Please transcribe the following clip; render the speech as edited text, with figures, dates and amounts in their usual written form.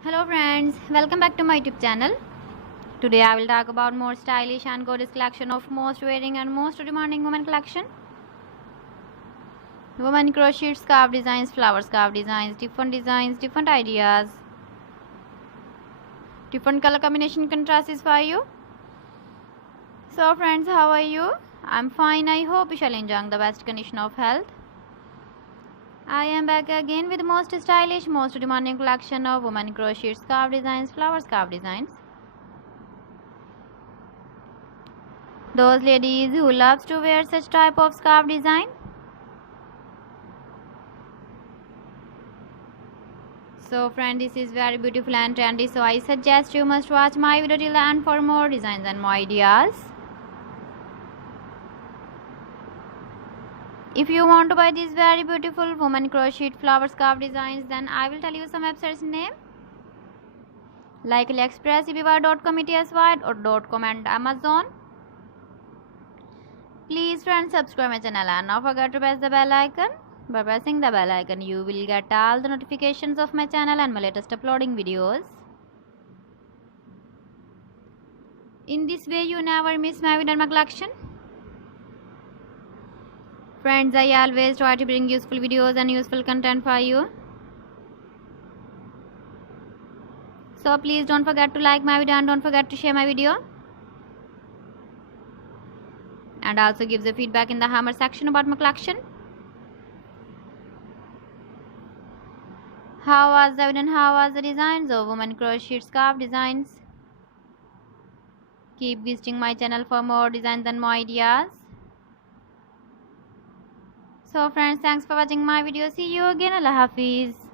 Hello friends, welcome back to my YouTube channel. Today I will talk about more stylish and gorgeous collection of most wearing and most demanding women collection. Women crochet scarf designs, flower scarf designs, different ideas, different color combination contrasts for you. So friends, how are you? I'm fine. I hope you shall enjoy the best condition of health. I am back again with the most stylish, most demanding collection of women crochet scarf designs, flower scarf designs. Those ladies who loves to wear such type of scarf design. So friend, this is very beautiful and trendy, so I suggest you must watch my video till the end for more designs and more ideas. If you want to buy these very beautiful woman crochet flower scarf designs, then I will tell you some websites name like AliExpress, eBay.com, ETSY or .com and Amazon. Please friends, subscribe my channel and not forget to press the bell icon. By pressing the bell icon, you will get all the notifications of my channel and my latest uploading videos. In this way, you never miss my video and my collection. Friends, I always try to bring useful videos and useful content for you. So please don't forget to like my video and don't forget to share my video. And also give the feedback in the hammer section about my collection. How was the video and how was the designs of women crochet scarf designs? Keep visiting my channel for more designs and more ideas. So friends, thanks for watching my video. See you again. Allah Hafiz.